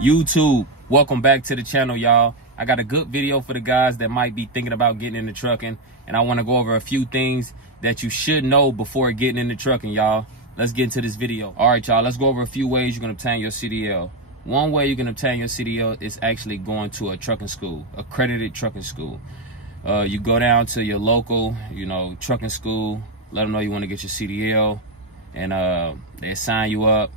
YouTube, welcome back to the channel, y'all. I got a good video for the guys that might be thinking about getting into trucking, and I want to go over a few things that you should know before getting into trucking, y'all. Let's get into this video. All right, y'all, let's go over a few ways you can obtain your CDL. One way you can obtain your CDL is actually going to a trucking school, accredited trucking school. You go down to your local, trucking school, let them know you want to get your CDL, and they sign you up.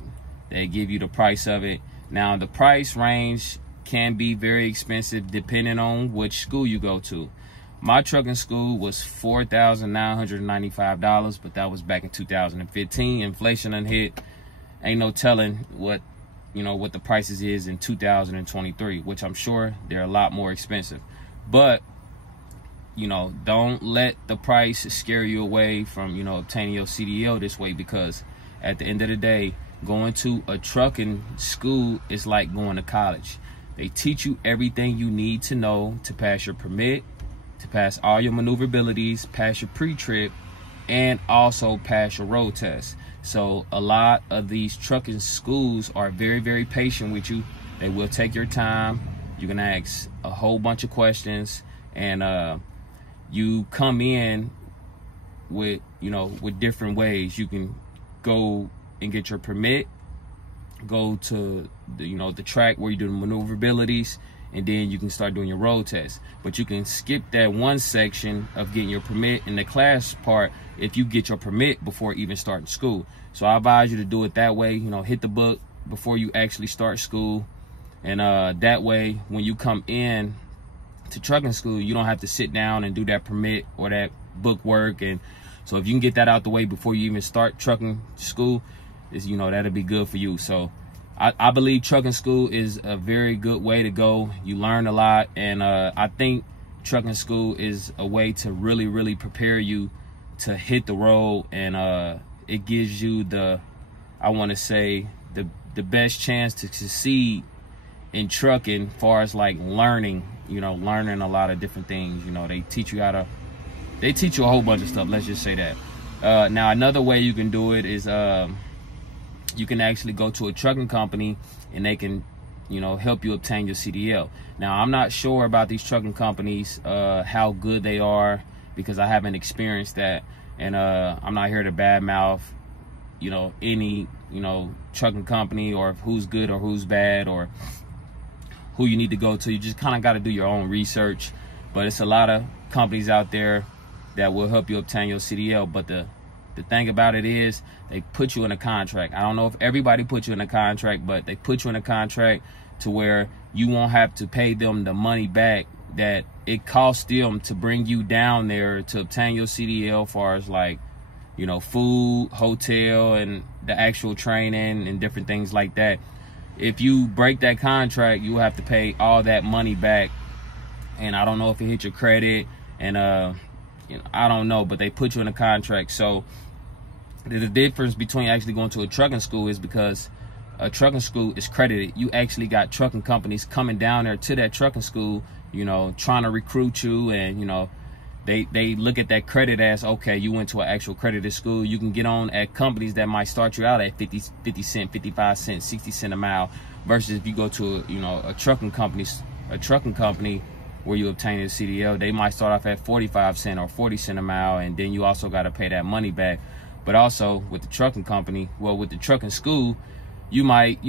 They give you the price of it. Now, the price range can be very expensive depending on which school you go to. My trucking school was $4,995, but that was back in 2015. Inflation done hit. Ain't no telling what the prices is in 2023, which I'm sure they're a lot more expensive. But don't let the price scare you away from obtaining your CDL this way, because at the end of the day, going to a trucking school is like going to college. They teach you everything you need to know to pass your permit, to pass all your maneuverabilities, pass your pre-trip, and also pass your road test. So a lot of these trucking schools are very, very patient with you. They will take your time. You can ask a whole bunch of questions, and you come in with different ways. You can go and get your permit, go to the track where you do the maneuverabilities, and then you can start doing your road test. But you can skip that one section of getting your permit in the class part if you get your permit before even starting school. So I advise you to do it that way. Hit the book before you actually start school, and that way when you come in to trucking school, you don't have to sit down and do that permit or that book work. And so if you can get that out the way before you even start trucking school, that'll be good for you. So I believe trucking school is a very good way to go. You learn a lot, and I think trucking school is a way to really, really prepare you to hit the road, and it gives you the best chance to succeed in trucking, far as like learning a lot of different things. They teach you a whole bunch of stuff, let's just say that. Now, another way you can do it is you can actually go to a trucking company, and they can help you obtain your CDL. Now, I'm not sure about these trucking companies, how good they are, because I haven't experienced that, and I'm not here to badmouth any trucking company, or who's good or who's bad, or who you need to go to. You just kind of got to do your own research. But it's a lot of companies out there that will help you obtain your CDL. But the thing about it is, they put you in a contract. I don't know if everybody puts you in a contract, but they put you in a contract to where you won't have to pay them the money back that it cost them to bring you down there to obtain your CDL, as far as like food, hotel, and the actual training and different things like that. If you break that contract, you have to pay all that money back. And I don't know if it hit your credit, and I don't know, but they put you in a contract. So the difference between actually going to a trucking school is because a trucking school is credited. You actually got trucking companies coming down there to that trucking school, trying to recruit you, and they look at that credit as, okay, you went to an actual accredited school. You can get on at companies that might start you out at 50 cents, 55 cents, 60 cents a mile, versus if you go to a trucking company where you obtain a CDL, they might start off at 45 cents or 40 cents a mile, and then you also got to pay that money back. But also with the trucking company, with the trucking school, you might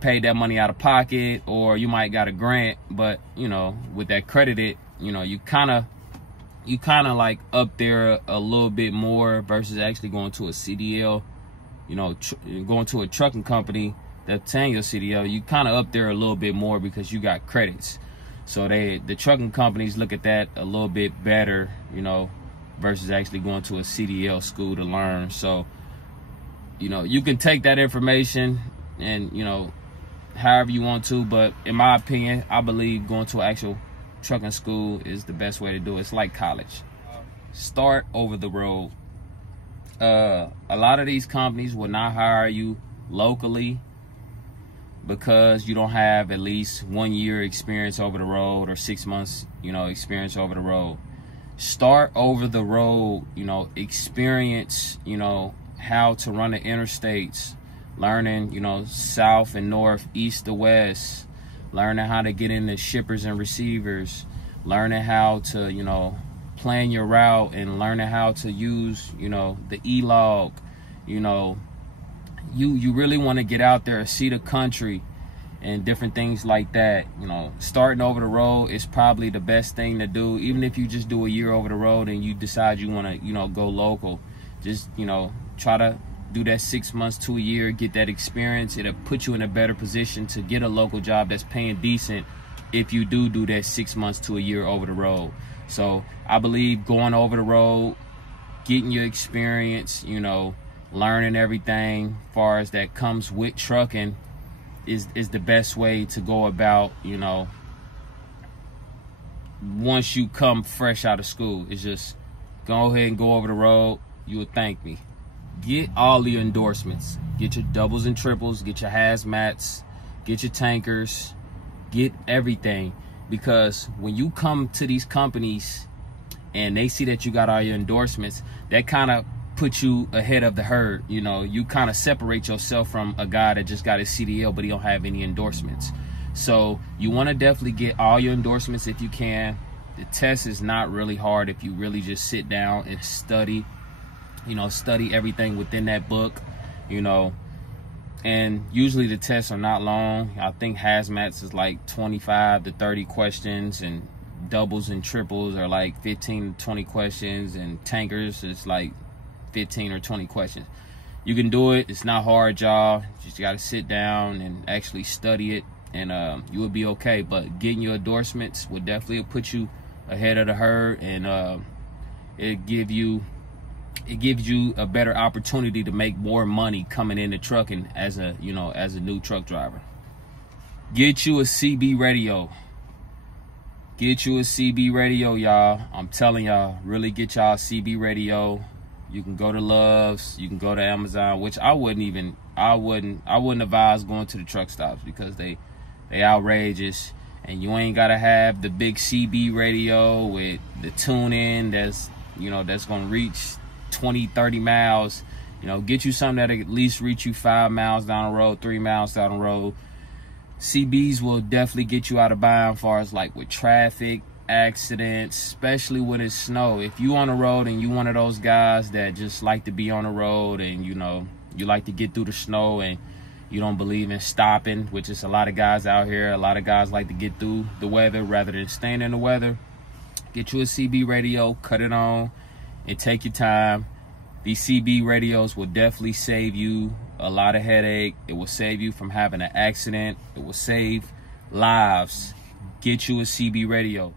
pay that money out of pocket, or you might got a grant. But with that credited, you kind of like up there a little bit more versus actually going to a CDL. Going to a trucking company that obtain your CDL, you kind of up there a little bit more because you got credits. So the trucking companies look at that a little bit better, versus actually going to a CDL school to learn. So you can take that information and however you want to, but in my opinion, I believe going to an actual trucking school is the best way to do it. It's like college. Start over the road. A lot of these companies will not hire you locally because you don't have at least 1 year experience over the road, or 6 months experience over the road. Start over the road, experience how to run the interstates, learning, you know, south and north, east to west, learning how to get into shippers and receivers, learning how to, you know, plan your route, and learning how to use, you know, the e-log. You know, you really want to get out there, see the country and different things like that. You know, starting over the road is probably the best thing to do. Even if you just do a year over the road and you decide you want to, you know, go local, just, you know, try to do that 6 months to a year, get that experience. It'll put you in a better position to get a local job that's paying decent if you do that 6 months to a year over the road. So I believe going over the road, getting your experience, you know, learning everything as far as that comes with trucking is the best way to go about, you know, once you come fresh out of school. It's just go ahead and go over the road. You will thank me. Get all your endorsements. Get your doubles and triples, get your hazmats, get your tankers, get everything. Because when you come to these companies and they see that you got all your endorsements, that kind of puts you ahead of the herd. You know, you kind of separate yourself from a guy that just got his CDL but he don't have any endorsements. So you want to definitely get all your endorsements if you can. The test is not really hard if you really just sit down and study, you know, study everything within that book, you know. And usually the tests are not long. I think hazmats is like 25 to 30 questions, and doubles and triples are like 15 to 20 questions, and tankers is like 15 or 20 questions. You can do it. It's not hard, y'all. Just got to sit down and actually study it, and you will be okay. But getting your endorsements will definitely put you ahead of the herd, and it gives you a better opportunity to make more money coming into trucking as a, you know, as a new truck driver. Get you a CB radio. Get you a CB radio, y'all. I'm telling y'all, really get y'all a CB radio. You can go to Love's, you can go to Amazon, which I wouldn't advise going to the truck stops because they outrageous, and you ain't gotta have the big CB radio with the tune in that's, you know, that's gonna reach 20-30 miles. You know, get you something that at least reach you 5 miles down the road, 3 miles down the road. CBs will definitely get you out of bounds as far as like with traffic, accidents, especially when it's snow. If you on the road and you one of those guys that just like to be on the road, and you know, you like to get through the snow and you don't believe in stopping, which is a lot of guys out here. A lot of guys like to get through the weather rather than staying in the weather. Get you a CB radio, cut it on, and take your time. These CB radios will definitely save you a lot of headache. It will save you from having an accident. It will save lives. Get you a CB radio.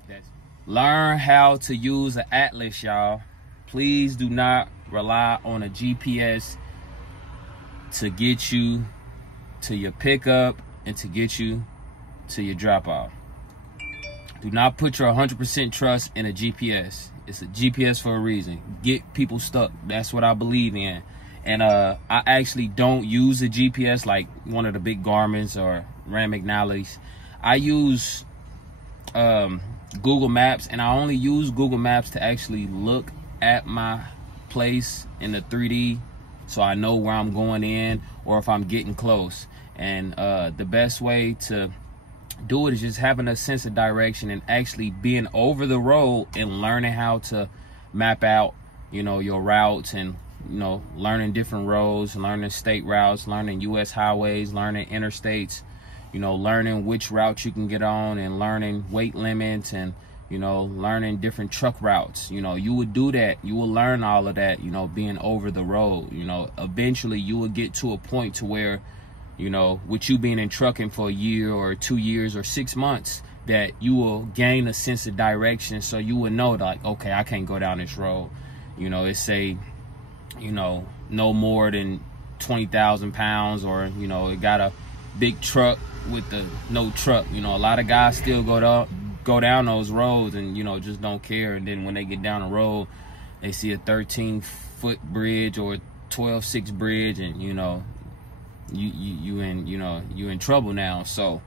Learn how to use an atlas, y'all. Please do not rely on a GPS to get you to your pickup and to get you to your drop off. Do not put your 100% trust in a GPS. It's a GPS for a reason. Get people stuck. That's what I believe in. And I actually don't use a GPS like one of the big Garmin's or Ram McNally's. I use Google Maps, and I only use Google Maps to actually look at my place in the 3D so I know where I'm going in or if I'm getting close. And the best way to do it is just having a sense of direction and actually being over the road and learning how to map out, you know, your routes, and, you know, learning different roads, learning state routes, learning US highways, learning interstates, you know, learning which routes you can get on, and learning weight limits, and, you know, learning different truck routes. You know, you would do that. You will learn all of that, you know, being over the road. You know, eventually you will get to a point to where, you know, with you being in trucking for a year or 2 years or 6 months, that you will gain a sense of direction. So you will know, like, okay, I can't go down this road. You know, it's say, you know, no more than 20,000 pounds, or, you know, it got a big truck with the no truck. You know, a lot of guys still go down those roads and, you know, just don't care. And then when they get down the road, they see a 13-foot bridge or a 12-6 bridge, and, you know, you in trouble now. So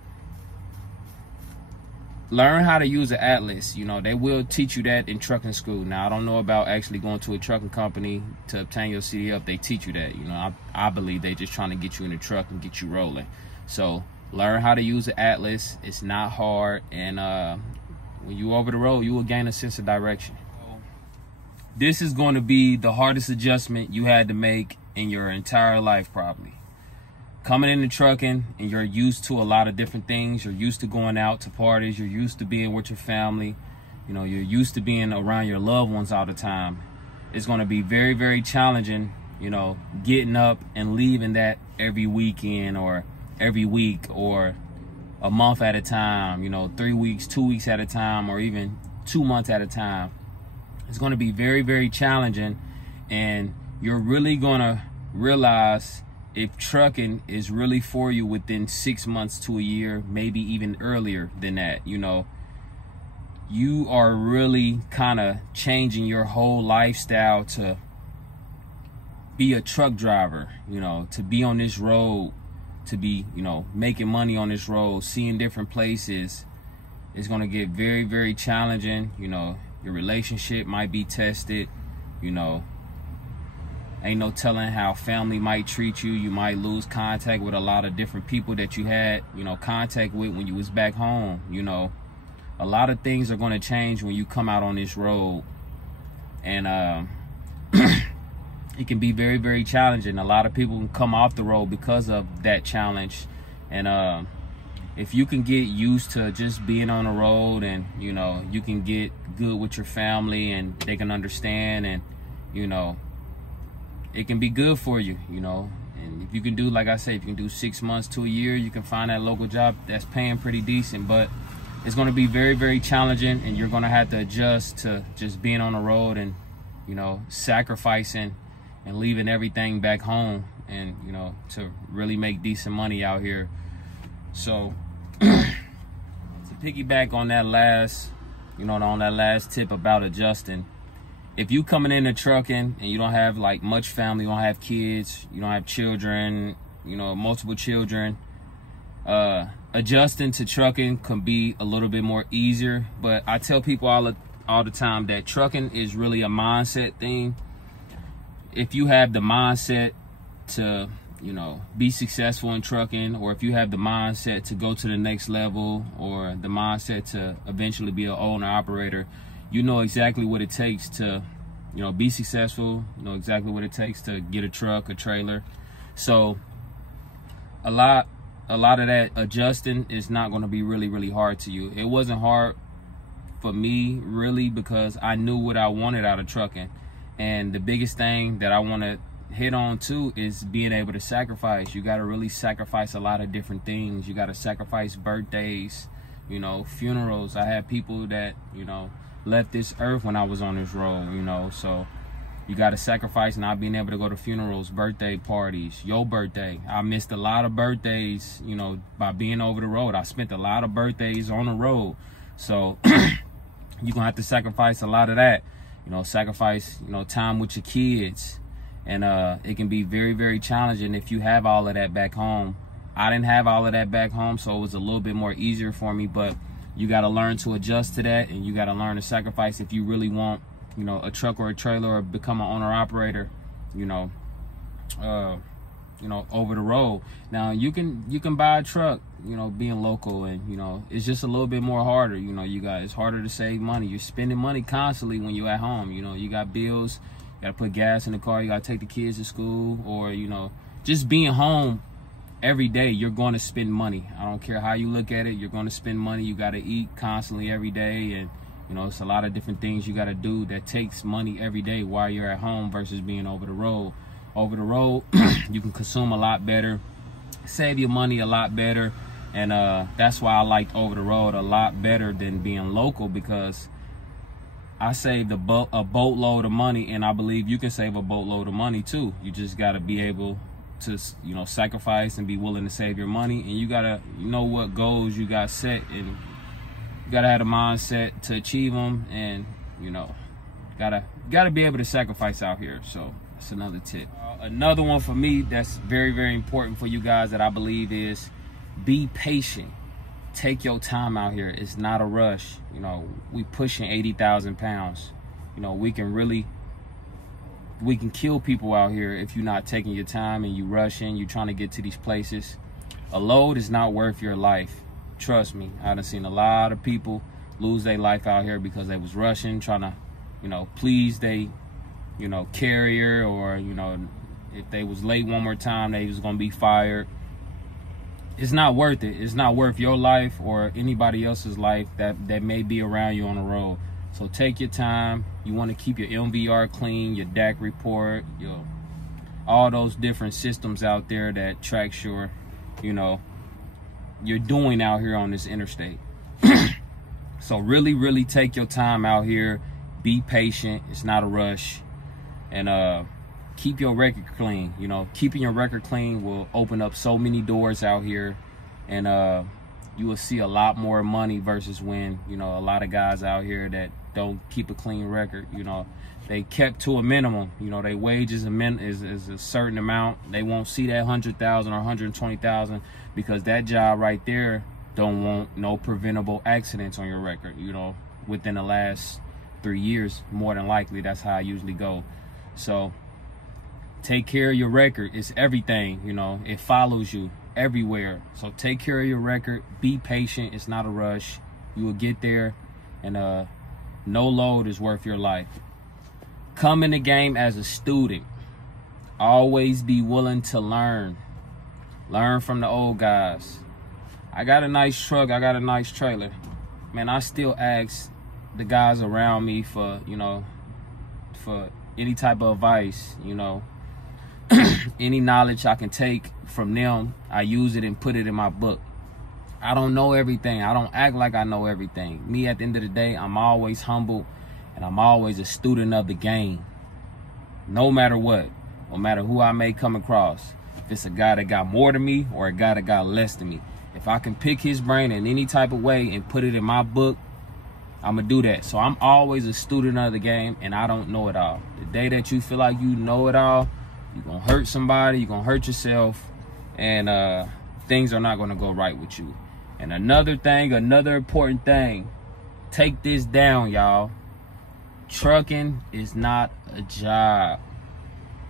learn how to use an atlas. You know, they will teach you that in trucking school. Now, I don't know about actually going to a trucking company to obtain your CDL if they teach you that. You know, I believe they just trying to get you in the truck and get you rolling. So learn how to use an atlas. It's not hard, and when you over the road, you will gain a sense of direction. This is going to be the hardest adjustment you had to make in your entire life, probably. Coming into trucking, and you're used to a lot of different things. You're used to going out to parties. You're used to being with your family. You know, you're used to being around your loved ones all the time. It's going to be very, very challenging, you know, getting up and leaving that every weekend or every week or a month at a time, you know, 3 weeks, 2 weeks at a time, or even 2 months at a time. It's going to be very, very challenging, and you're really going to realize if trucking is really for you within 6 months to a year, maybe even earlier than that. You know, you are really kind of changing your whole lifestyle to be a truck driver, you know, to be on this road, to be, you know, making money on this road, seeing different places. It's going to get very, very challenging. You know, your relationship might be tested, you know. Ain't no telling how family might treat you. You might lose contact with a lot of different people that you had, you know, contact with when you was back home. You know, a lot of things are going to change when you come out on this road, and it can be very, very challenging. A lot of people can come off the road because of that challenge, and if you can get used to just being on the road, and you know, you can get good with your family and they can understand, and you know, it can be good for you, you know. And if you can do, like I say, if you can do 6 months to a year, you can find that local job that's paying pretty decent. But it's going to be very, very challenging, and you're going to have to adjust to just being on the road and, you know, sacrificing and leaving everything back home, and, you know, to really make decent money out here. So to piggyback on that last, you know, on that last tip about adjusting, if you coming into trucking and you don't have like much family, you don't have kids, you don't have children, you know, multiple children, adjusting to trucking can be a little bit more easier. But I tell people all the time that trucking is really a mindset thing. If you have the mindset to, you know, be successful in trucking, or if you have the mindset to go to the next level, or the mindset to eventually be an owner operator, you know exactly what it takes to, you know, be successful. You know exactly what it takes to get a truck, a trailer. So a lot of that adjusting is not going to be really, really hard to you. It wasn't hard for me, really, because I knew what I wanted out of trucking. And the biggest thing that I want to hit on too is being able to sacrifice. You got to really sacrifice a lot of different things. You got to sacrifice birthdays, you know, funerals. I had people that, you know, left this earth when I was on this road, you know. So you got to sacrifice not being able to go to funerals, birthday parties, your birthday. I missed a lot of birthdays, you know, by being over the road. I spent a lot of birthdays on the road. So you're gonna have to sacrifice a lot of that, you know, sacrifice, you know, time with your kids. And it can be very, very challenging if you have all of that back home. I didn't have all of that back home, so it was a little bit more easier for me, but you got to learn to adjust to that, and you got to learn to sacrifice if you really want, you know, a truck or a trailer, or become an owner operator, you know, over the road. Now you can buy a truck, you know, being local, and you know, it's just a little bit more harder. You know, it's harder to save money. You're spending money constantly when you're at home. You know, you got bills, you got to put gas in the car, you got to take the kids to school, or you know, just being home every day, you're going to spend money. I don't care how you look at it, you're going to spend money. You got to eat constantly every day, and you know, it's a lot of different things you got to do that takes money every day while you're at home versus being over the road. Over the road, you can consume a lot better, save your money a lot better, and that's why I liked over the road a lot better than being local, because I saved a boatload of money, and I believe you can save a boatload of money too. You just got to be able to, you know, sacrifice and be willing to save your money, and you gotta know what goals you got set, and you gotta have a mindset to achieve them, and you know, gotta be able to sacrifice out here. So that's another tip. Another one for me that's very, very important for you guys that I believe is be patient. take your time out here. It's not a rush. You know, we pushing 80,000 pounds. You know, we can kill people out here if you're not taking your time and you rushing, you trying to get to these places. A load is not worth your life. Trust me. I done seen a lot of people lose their life out here because they was rushing, trying to, you know, please they, you know, carrier, or, you know, if they was late one more time, they was gonna be fired. It's not worth it. It's not worth your life or anybody else's life that may be around you on the road. So take your time. You want to keep your MVR clean, your DAC report, all those different systems out there that tracks your, you know, you're doing out here on this interstate. So really take your time out here. Be patient. It's not a rush. And keep your record clean. You know, keeping your record clean will open up so many doors out here, and you will see a lot more money versus when, you know, a lot of guys out here that don't keep a clean record, you know, they kept to a minimum. You know, their wages is a certain amount. They won't see that 100,000 or 120,000 because that job right there don't want no preventable accidents on your record, you know, within the last 3 years, more than likely. That's how I usually go. So take care of your record. It's everything, you know, it follows you everywhere. So take care of your record. Be patient. It's not a rush. You will get there, and no load is worth your life. Come in the game as a student. Always be willing to learn. Learn from the old guys. I got a nice truck. I got a nice trailer. Man, I still ask the guys around me for, you know, for any type of advice, you know. Any knowledge I can take from them, I use it and put it in my book. I don't know everything. I don't act like I know everything. Me, at the end of the day, I'm always humble, and I'm always a student of the game. No matter what, no matter who I may come across. If it's a guy that got more than me or a guy that got less than me, if I can pick his brain in any type of way and put it in my book, I'm gonna do that. So I'm always a student of the game, and I don't know it all. The day that you feel like you know it all, you're gonna hurt somebody, you're gonna hurt yourself, and things are not gonna go right with you. And another important thing, take this down, y'all. Trucking is not a job.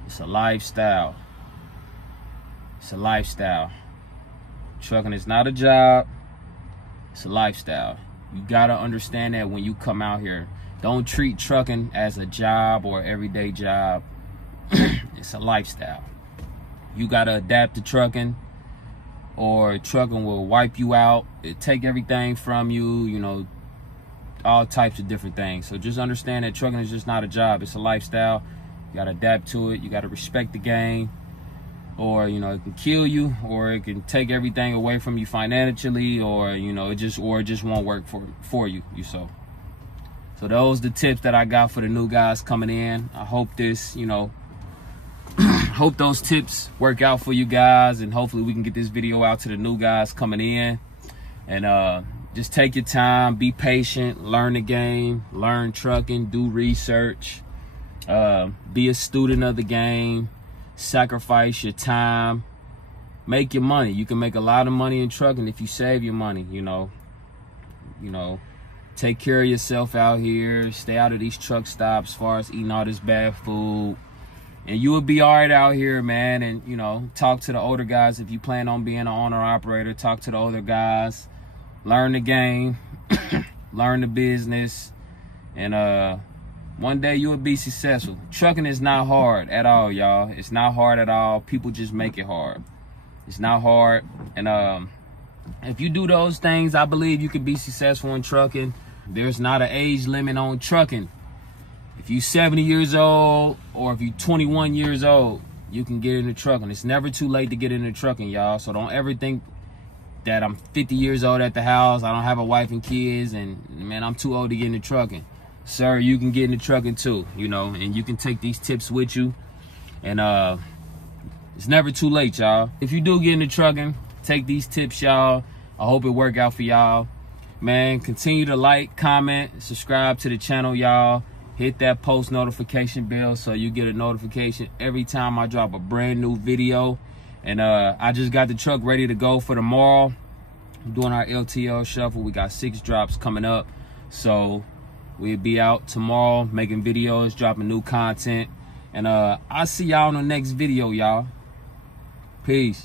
It's a lifestyle. It's a lifestyle. Trucking is not a job. It's a lifestyle. You gotta understand that when you come out here. Don't treat trucking as a job or everyday job. It's a lifestyle. You gotta adapt to trucking, or trucking will wipe you out. It take everything from you, you know, all types of different things. So just understand that trucking is just not a job. It's a lifestyle. You gotta adapt to it. You gotta respect the game, or, you know, it can kill you, or it can take everything away from you financially, or, you know, it just won't work for you. So those are the tips that I got for the new guys coming in. I hope this, you know, hope those tips work out for you guys, and hopefully we can get this video out to the new guys coming in. And just take your time, be patient, learn the game, learn trucking, do research, be a student of the game, sacrifice your time, make your money. You can make a lot of money in trucking if you save your money, you know, take care of yourself out here, stay out of these truck stops as far as eating all this bad food. And you will be all right out here, man. And, you know, talk to the older guys. If you plan on being an owner-operator, talk to the older guys. Learn the game. Learn the business. And one day you will be successful. Trucking is not hard at all, y'all. It's not hard at all. People just make it hard. It's not hard. And if you do those things, I believe you can be successful in trucking. There's not an age limit on trucking. If you're 70 years old or if you're 21 years old, you can get into trucking. It's never too late to get into trucking, y'all. So don't ever think that I'm 50 years old at the house, I don't have a wife and kids, and, man, I'm too old to get into trucking. Sir, you can get into trucking too, you know, and you can take these tips with you. And it's never too late, y'all. If you do get into trucking, take these tips, y'all. I hope it work out for y'all. Man, continue to like, comment, subscribe to the channel, y'all. Hit that post notification bell so you get a notification every time I drop a brand new video. And I just got the truck ready to go for tomorrow. doing our LTL shuffle. We got 6 drops coming up, so we'll be out tomorrow making videos, dropping new content, and I'll see y'all on the next video, y'all. Peace.